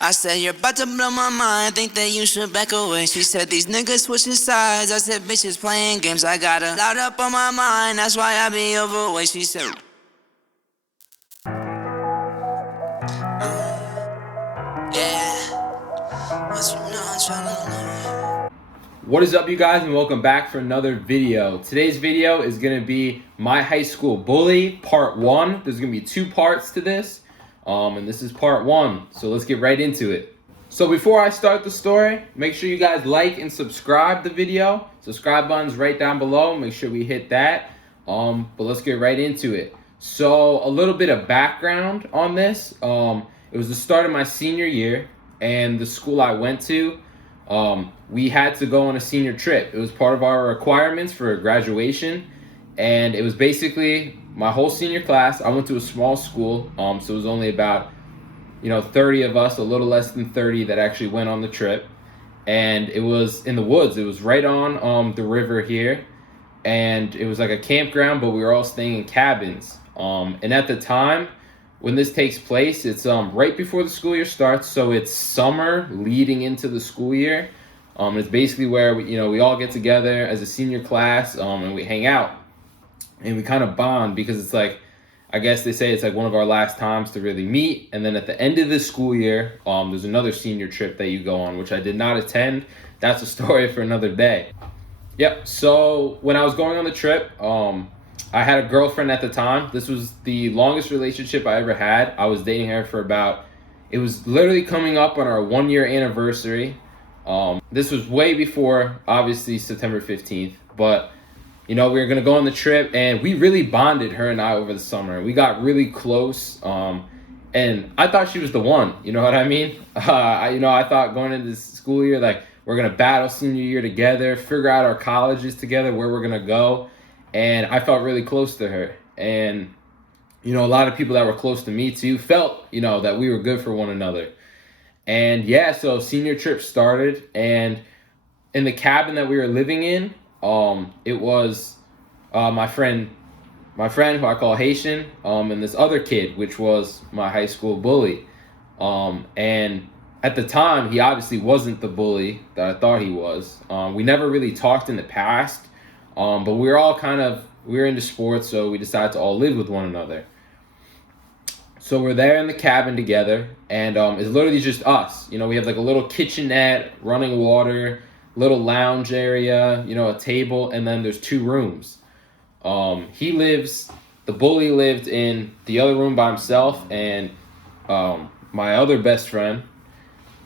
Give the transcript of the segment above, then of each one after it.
I said, you're about to blow my mind, think that you should back away. She said, these niggas switching sides. I said, bitches playing games. I got a lot up on my mind, that's why I be overweight. She said, yeah, but you know I'm tryna know. What is up, you guys, and welcome back for another video. Today's video is going to be my high school bully part 1. There's going to be 2 parts to this, and this is part 1, so let's get right into it. So before I start the story, make sure you guys like and subscribe the video. Subscribe button's right down below. Make sure we hit that. But let's get right into it. So a little bit of background on this. It was the start of my senior year, and the school I went to, we had to go on a senior trip. It was part of our requirements for graduation, and it was basically my whole senior class. I went to a small school, so it was only about 30 of us, a little less than 30 that actually went on the trip. And it was in the woods. It was right on the river here, and it was like a campground, but we were all staying in cabins. And at the time when this takes place, it's right before the school year starts, so it's summer leading into the school year. It's basically where we all get together as a senior class, and we hang out and we kind of bond, because it's like, I guess they say it's like one of our last times to really meet. And then at the end of the school year, there's another senior trip that you go on, which I did not attend. That's a story for another day. Yep. So when I was going on the trip, I had a girlfriend at the time. This was the longest relationship I ever had. I was dating her for it was literally coming up on our 1-year anniversary. This was way before, obviously, September 15th, but we were going to go on the trip, and we really bonded, her and I, over the summer. We got really close, and I thought she was the one, you know what I mean? I thought going into this school year, like, we're going to battle senior year together, figure out our colleges together, where we're going to go, and I felt really close to her. And, a lot of people that were close to me, too, felt, that we were good for one another. And, yeah, so senior trip started, and in the cabin that we were living in, it was my friend who I call Haitian, and this other kid, which was my high school bully. And at the time, he obviously wasn't the bully that I thought he was. We never really talked in the past, but we were into sports, so we decided to all live with one another. So we're there in the cabin together, and it's literally just us. We have like a little kitchenette, running water, little lounge area, a table, and then there's 2 rooms. The bully lived in the other room by himself, and my other best friend,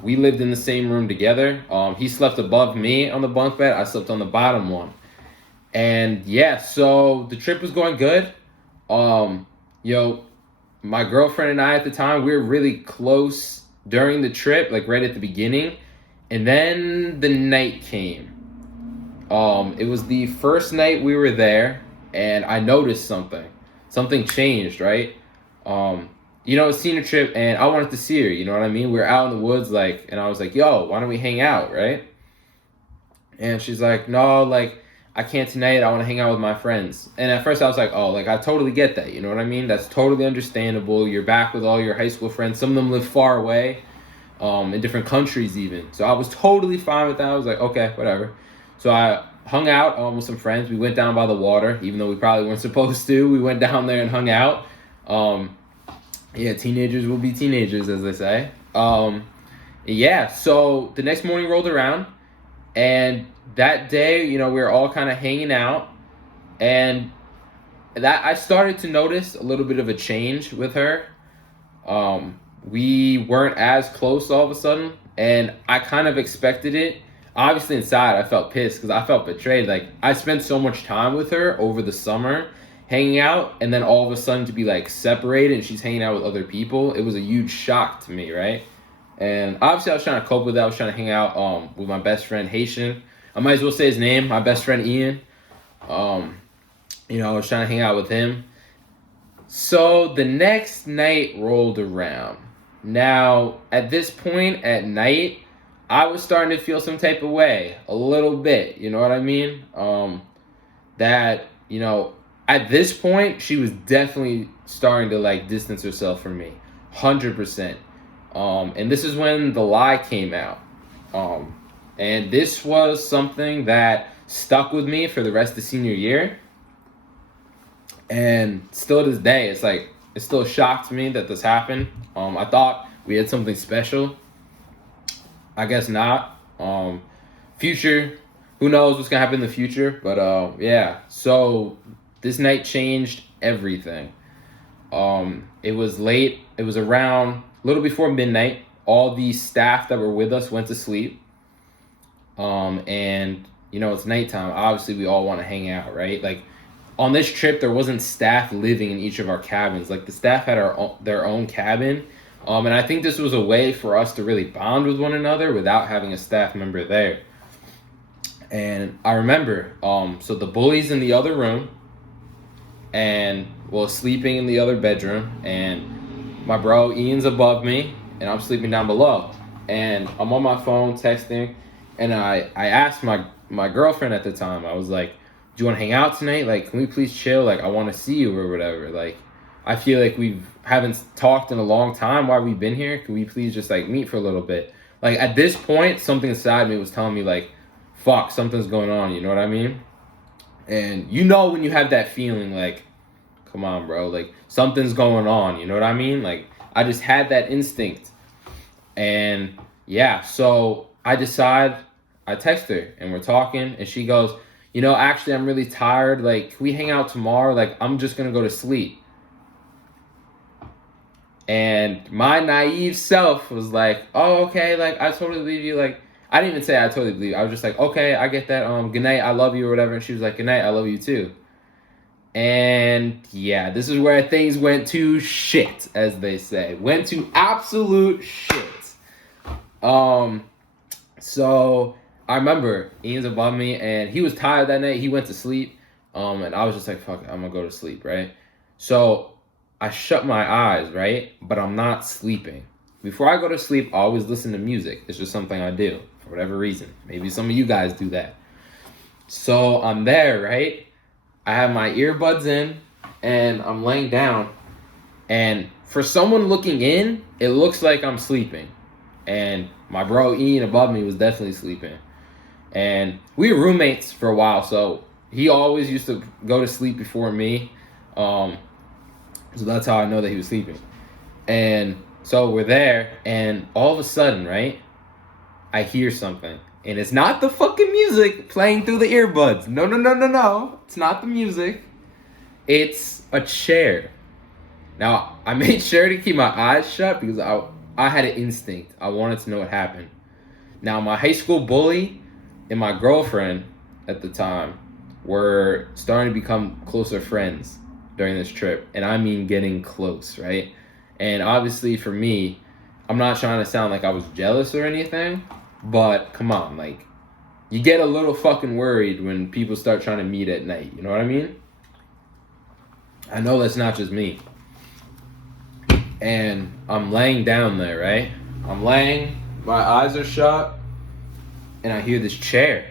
we lived in the same room together. He slept above me on the bunk bed. I slept on the bottom one. And yeah, so the trip was going good. My girlfriend and I at the time, we were really close during the trip, like right at the beginning. And then the night came. It was the first night we were there, and I noticed something. Something changed, right? A senior trip, and I wanted to see her, you know what I mean? We were out in the woods, and I was like, yo, why don't we hang out, right? And she's like, no, I can't tonight. I want to hang out with my friends. And at first I was like, oh, I totally get that, you know what I mean? That's totally understandable. You're back with all your high school friends. Some of them live far away. In different countries even. So I was totally fine with that. I was like, okay, whatever. So I hung out with some friends. We went down by the water, even though we probably weren't supposed to. We went down there and hung out. Teenagers will be teenagers, as they say. So the next morning rolled around, and that day, we were all kind of hanging out, and that I started to notice a little bit of a change with her. We weren't as close all of a sudden, and I kind of expected it. Obviously inside I felt pissed because I felt betrayed. I spent so much time with her over the summer hanging out, and then all of a sudden to be separated and she's hanging out with other people, it was a huge shock to me, right? And obviously I was trying to cope with that. I was trying to hang out with my best friend Haitian. I might as well say his name, my best friend Ian. I was trying to hang out with him. So the next night rolled around. Now, at this point at night, I was starting to feel some type of way, a little bit, you know what I mean? At this point, she was definitely starting to distance herself from me, 100%. And this is when The Lie came out. And this was something that stuck with me for the rest of senior year. And still to this day, it still shocks me that this happened. I thought we had something special. I guess not. Future, who knows what's gonna happen in the future? But yeah. So this night changed everything. It was late. It was around a little before midnight. All the staff that were with us went to sleep. And it's nighttime. Obviously, we all want to hang out, right? Like on this trip, there wasn't staff living in each of our cabins. Like the staff had their own cabin. And I think this was a way for us to really bond with one another without having a staff member there. And I remember, so the bully's in the other room, and sleeping in the other bedroom, and my bro Ian's above me, and I'm sleeping down below. And I'm on my phone texting, and I asked my girlfriend at the time, I was like, do you want to hang out tonight? Like, can we please chill? Like, I want to see you or whatever. Like, I feel like we haven't talked in a long time while we've been here. Can we please just like meet for a little bit? Like at this point, something inside me was telling me like, fuck, something's going on. You know what I mean? And when you have that feeling like, come on, bro, like something's going on. You know what I mean? Like I just had that instinct. And yeah, so I text her and we're talking and she goes, actually I'm really tired. Like, can we hang out tomorrow? Like, I'm just going to go to sleep. And my naive self was like, oh, okay, like, I totally believe you. Like, I didn't even say I totally believe you. I was just like, okay, I get that. Good night, I love you or whatever. And she was like, good night, I love you too. And yeah, this is where things went to shit, as they say. Went to absolute shit. So I remember Ian's above me and he was tired that night. He went to sleep. And I was just like, fuck it, I'm gonna go to sleep, right? So I shut my eyes, right? But I'm not sleeping. Before I go to sleep, I always listen to music. It's just something I do for whatever reason. Maybe some of you guys do that. So I'm there, right? I have my earbuds in and I'm laying down. And for someone looking in, it looks like I'm sleeping. And my bro Ian above me was definitely sleeping. And we were roommates for a while, so he always used to go to sleep before me. So that's how I know that he was sleeping. And so we're there, and all of a sudden, right, I hear something. And it's not the fucking music playing through the earbuds. No. It's not the music. It's a chair. Now, I made sure to keep my eyes shut because I had an instinct. I wanted to know what happened. Now, my high school bully and my girlfriend at the time were starting to become closer friends during this trip. And I mean getting close, right? And obviously for me, I'm not trying to sound like I was jealous or anything, but come on, like, you get a little fucking worried when people start trying to meet at night. You know what I mean? I know that's not just me. And I'm laying down there, right? I'm laying, my eyes are shut, and I hear this chair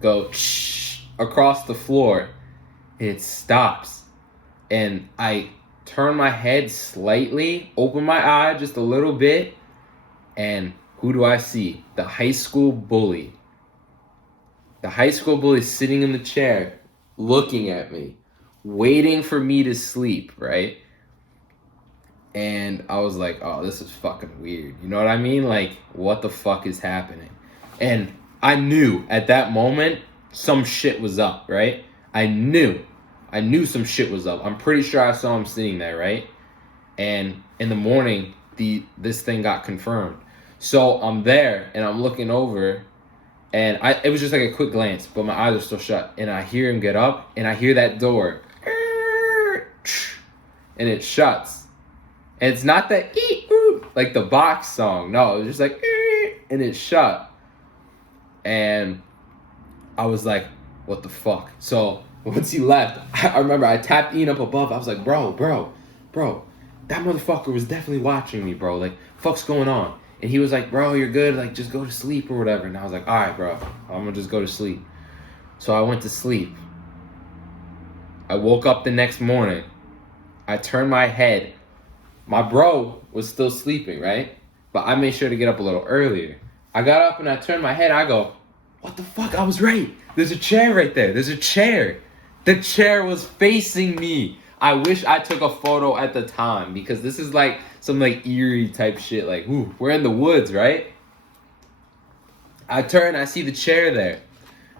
go shh across the floor. It stops. And I turn my head slightly, open my eye just a little bit, and who do I see? The high school bully. The high school bully sitting in the chair, looking at me, waiting for me to sleep, right? And I was like, oh, this is fucking weird. You know what I mean? Like, what the fuck is happening? And I knew at that moment some shit was up, right? I knew some shit was up. I'm pretty sure I saw him sitting there, right? And in the morning, this thing got confirmed. So I'm there and I'm looking over, and it was just like a quick glance, but my eyes are still shut. And I hear him get up, and I hear that door, and it shuts. And it's not that like the box song. No, it was just like, and it shut. And I was like, what the fuck? So once he left, I remember I tapped Ian up above. I was like, bro, that motherfucker was definitely watching me, bro. Like, fuck's going on? And he was like, bro, you're good. Like, just go to sleep or whatever. And I was like, all right, bro, I'm gonna just go to sleep. So I went to sleep. I woke up the next morning. I turned my head. My bro was still sleeping, right? but I made sure to get up a little earlier. I got up and I turned my head. I go, what the fuck? I was right. There's a chair right there. There's a chair. The chair was facing me. I wish I took a photo at the time because this is like some like eerie type shit. Like, ooh, we're in the woods, right? I turn, I see the chair there.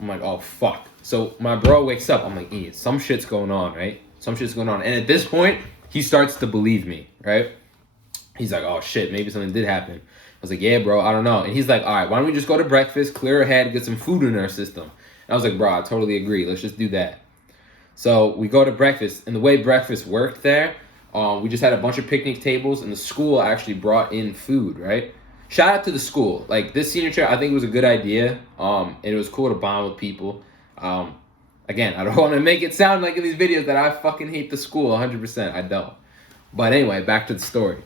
I'm like, oh, fuck. So my bro wakes up. I'm like, Ian, some shit's going on, right? Some shit's going on. And at this point, he starts to believe me, right? He's like, oh, shit, maybe something did happen. I was like, yeah, bro, I don't know. And he's like, all right, why don't we just go to breakfast, clear our head, get some food in our system? And I was like, bro, I totally agree. Let's just do that. So we go to breakfast. And the way breakfast worked there, we just had a bunch of picnic tables. And the school actually brought in food, right? Shout out to the school. Like, this senior trip, I think it was a good idea. And it was cool to bond with people. Again, I don't want to make it sound like in these videos that I fucking hate the school 100%. I don't. But anyway, back to the story.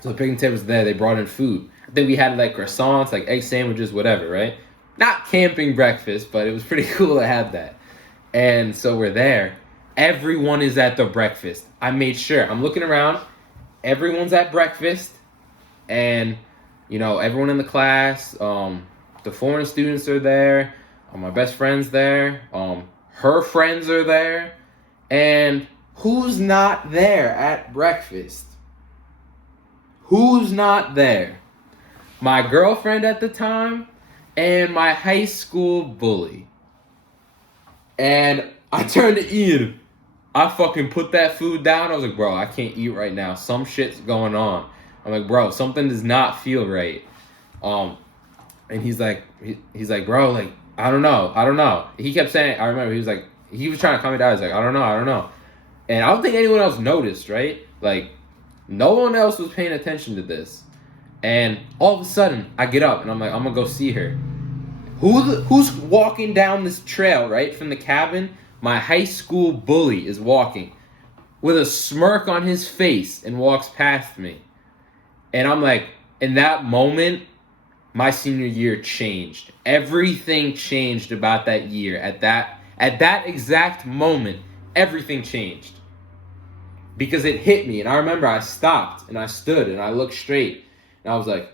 So the picnic table was there. They brought in food. I think we had like croissants, like egg sandwiches, whatever, right? Not camping breakfast, but it was pretty cool to have that. And so we're there. Everyone is at the breakfast. I made sure. I'm looking around. Everyone's at breakfast. And, you know, everyone in the class, the foreign students are there. My best friend's there. Her friends are there. And who's not there at breakfast? Who's not there? My girlfriend at the time and my high school bully. And I turned to Ian. I fucking put that food down. I was like, bro, I can't eat right now. Some shit's going on. I'm like, bro, something does not feel right. And he's like, bro, like, I don't know. He kept saying, I remember, he was trying to calm me down. He's like, I don't know. And I don't think anyone else noticed, right? Like, no one else was paying attention to this. And all of a sudden, I get up and I'm like, I'm gonna go see her. Who's walking down this trail, right, from the cabin? My high school bully is walking with a smirk on his face and walks past me. And I'm like, in that moment, my senior year changed. Everything changed about that year. At that exact moment, everything changed. Because it hit me. And I remember I stopped and I stood and I looked straight. And I was like,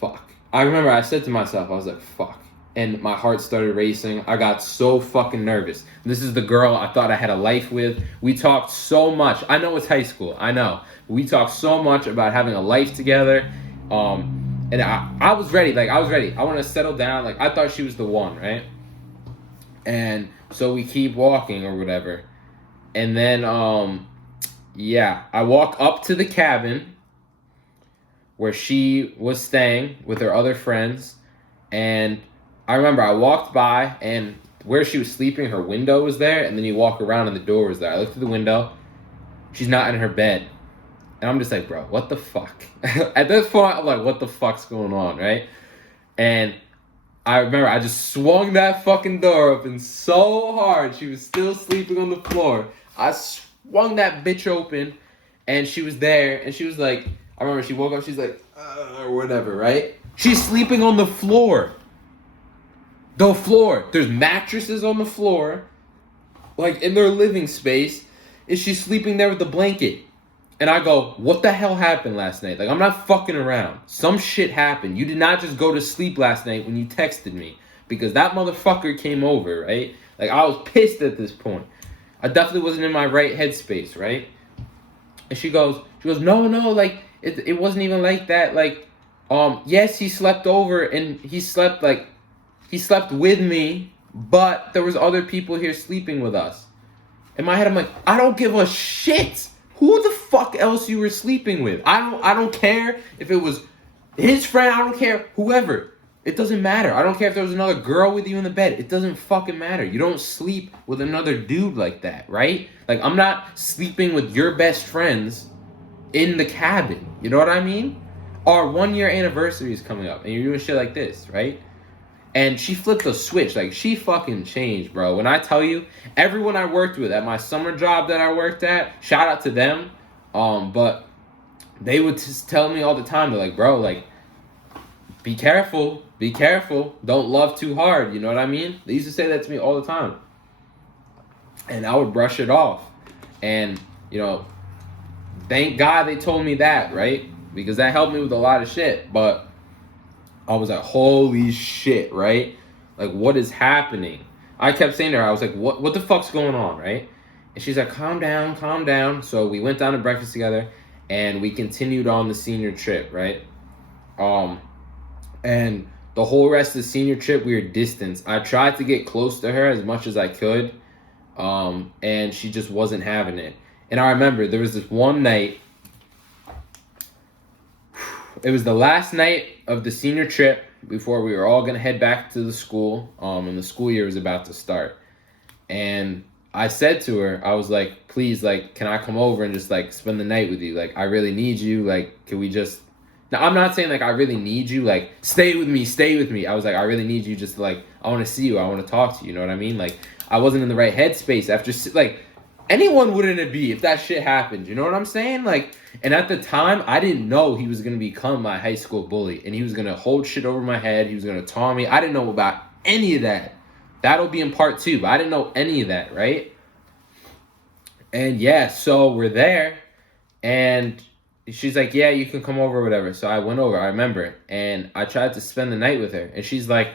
fuck. I remember I said to myself, I was like, fuck. And my heart started racing. I got so fucking nervous. This is the girl I thought I had a life with. We talked so much. I know it's high school. I know. We talked so much about having a life together. And I was ready. Like, I was ready. I want to settle down. Like, I thought she was the one, right? And so we keep walking or whatever. And then, I walk up to the cabin where she was staying with her other friends. And I remember I walked by, and where she was sleeping, her window was there. And then you walk around and the door was there. I looked through the window. She's not in her bed. And I'm just like, bro, what the fuck? At this point, I'm like, what the fuck's going on, right? And I remember I just swung that fucking door open so hard. She was still sleeping on the floor. I swung that bitch open, and she was there, and she was like, I remember she woke up, she's like, or whatever, right? She's sleeping on the floor. The floor. There's mattresses on the floor, like in their living space, and she's sleeping there with the blanket. And I go, what the hell happened last night? Like, I'm not fucking around. Some shit happened. You did not just go to sleep last night when you texted me. Because that motherfucker came over, right? Like, I was pissed at this point. I definitely wasn't in my right headspace, right? And she goes, no, like, it wasn't even like that. Like, yes, he slept over and he slept with me, but there was other people here sleeping with us. In my head, I'm like, I don't give a shit who the fuck else you were sleeping with. I don't care if it was his friend. I don't care, whoever. It doesn't matter. I don't care if there was another girl with you in the bed. It doesn't fucking matter. You don't sleep with another dude like that, right? Like, I'm not sleeping with your best friends in the cabin. You know what I mean? Our 1-year anniversary is coming up, and you're doing shit like this, right? And she flipped a switch. Like, she fucking changed, bro. When I tell you, everyone I worked with at my summer job that I worked at, shout out to them. But they would just tell me all the time, they're like, bro, like, be careful. Don't love too hard. You know what I mean? They used to say that to me all the time. And I would brush it off. And, you know, thank God they told me that, right? Because that helped me with a lot of shit. But I was like, holy shit, right? Like, what is happening? I kept saying to her, I was like, what the fuck's going on, right? And she's like, calm down, calm down. So we went down to breakfast together, and we continued on the senior trip, right? And the whole rest of the senior trip, we were distanced. I tried to get close to her as much as I could, and she just wasn't having it. And I remember there was this one night. It was the last night of the senior trip before we were all gonna head back to the school, and the school year was about to start. And I said to her, I was like, please, like, can I come over and just like spend the night with you? Like, I really need you. Like, can we just? Now, I'm not saying like I really need you. Like, stay with me, stay with me. I was like, I really need you. Just to, like, I want to see you. I want to talk to you. You know what I mean? Like, I wasn't in the right headspace after like. Anyone wouldn't it be if that shit happened? You know what I'm saying? Like, and at the time, I didn't know he was gonna become my high school bully, and he was gonna hold shit over my head. He was gonna taunt me. I didn't know about any of that. That'll be in part 2, but I didn't know any of that, right? And yeah, so we're there, and she's like, yeah, you can come over or whatever. So I went over, I remember, and I tried to spend the night with her, and she's like,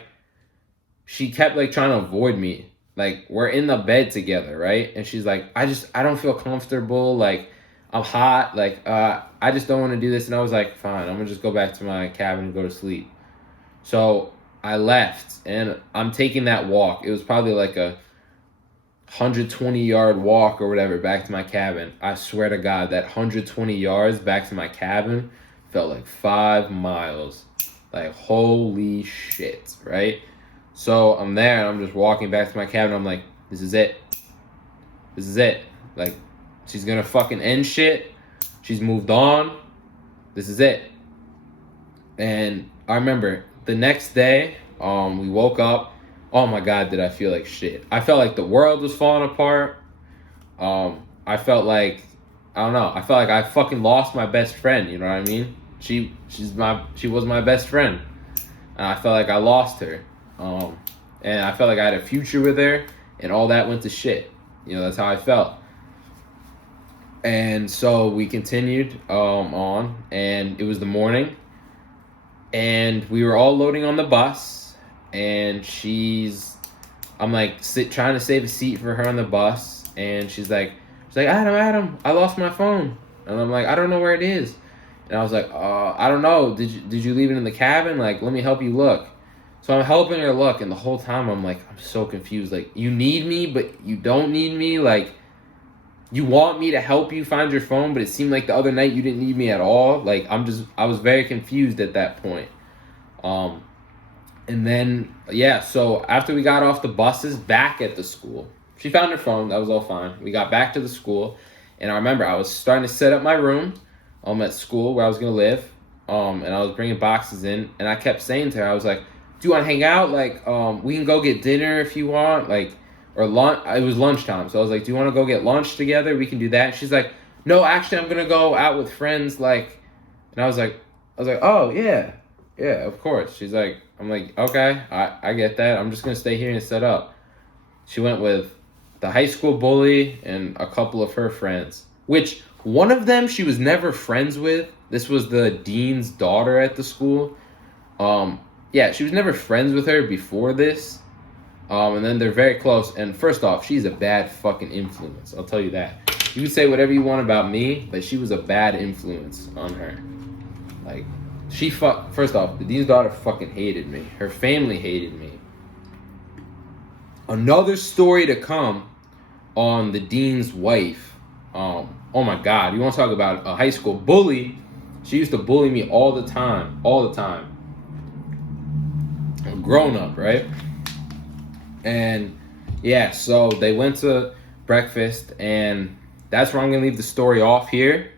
she kept like trying to avoid me. Like, we're in the bed together, right? And she's like, I don't feel comfortable. Like, I'm hot. Like, I just don't want to do this. And I was like, fine, I'm gonna just go back to my cabin and go to sleep. So I left, and I'm taking that walk. It was probably like a 120-yard walk or whatever back to my cabin. I swear to God, that 120 yards back to my cabin felt like 5 miles. Like, holy shit, right? So I'm there, and I'm just walking back to my cabin. I'm like, this is it. This is it. Like, she's gonna fucking end shit. She's moved on. This is it. And I remember the next day, we woke up. Oh my God, did I feel like shit. I felt like the world was falling apart. I felt like, I don't know. I felt like I fucking lost my best friend. You know what I mean? She was my best friend. And I felt like I lost her. And I felt like I had a future with her, and all that went to shit. You know, that's how I felt. And so we continued on, and it was the morning, and we were all loading on the bus, and I'm like trying to save a seat for her on the bus, and she's like, Adam, I lost my phone. And I'm like, I don't know where it is. And I was like, I don't know. Did you leave it in the cabin? Like, let me help you look. So I'm helping her look, and the whole time I'm like, I'm so confused. Like, you need me, but you don't need me. Like, you want me to help you find your phone, but it seemed like the other night you didn't need me at all. Like, I was very confused at that point. And then, yeah, so after we got off the buses back at the school, she found her phone. That was all fine. We got back to the school, and I remember I was starting to set up my room at school where I was going to live, and I was bringing boxes in, and I kept saying to her, I was like, do you want to hang out? Like, we can go get dinner if you want, like, or lunch. It was lunchtime, so I was like, do you want to go get lunch together? We can do that. She's like, no, actually, I'm gonna go out with friends, like, and I was like, oh yeah, of course. She's like, I'm like, okay, I get that. I'm just gonna stay here and set up. She went with the high school bully and a couple of her friends, which one of them she was never friends with. This was the dean's daughter at the school. Yeah, she was never friends with her before this. And then they're very close. And first off, she's a bad fucking influence. I'll tell you that. You can say whatever you want about me, but she was a bad influence on her. Like, first off, the dean's daughter fucking hated me. Her family hated me. Another story to come on the dean's wife. Oh my God, you want to talk about a high school bully? She used to bully me all the time. A grown up, right? And yeah, so they went to breakfast, and that's where I'm gonna leave the story off here.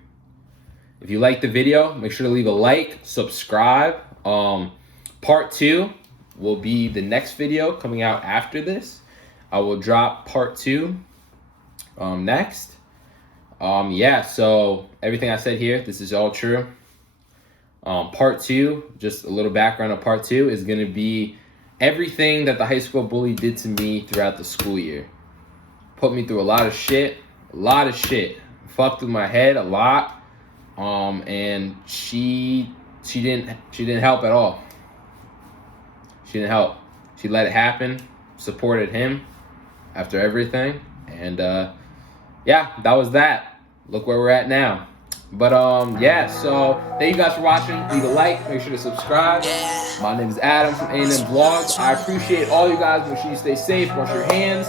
If you like the video, make sure to leave a like, subscribe. Part 2 will be the next video coming out after this. I will drop part 2 next. Yeah, so everything I said here, this is all true. Part 2, just a little background of part 2, is going to be everything that the high school bully did to me throughout the school year. Put me through a lot of shit. Fucked with my head a lot. And she didn't help at all. She didn't help. She let it happen, supported him after everything, and yeah, that was that. Look where we're at now. But yeah, so thank you guys for watching. Leave a like, make sure to subscribe. My name is Adam from A&M Vlogs. I appreciate all you guys. Make sure you stay safe, wash your hands.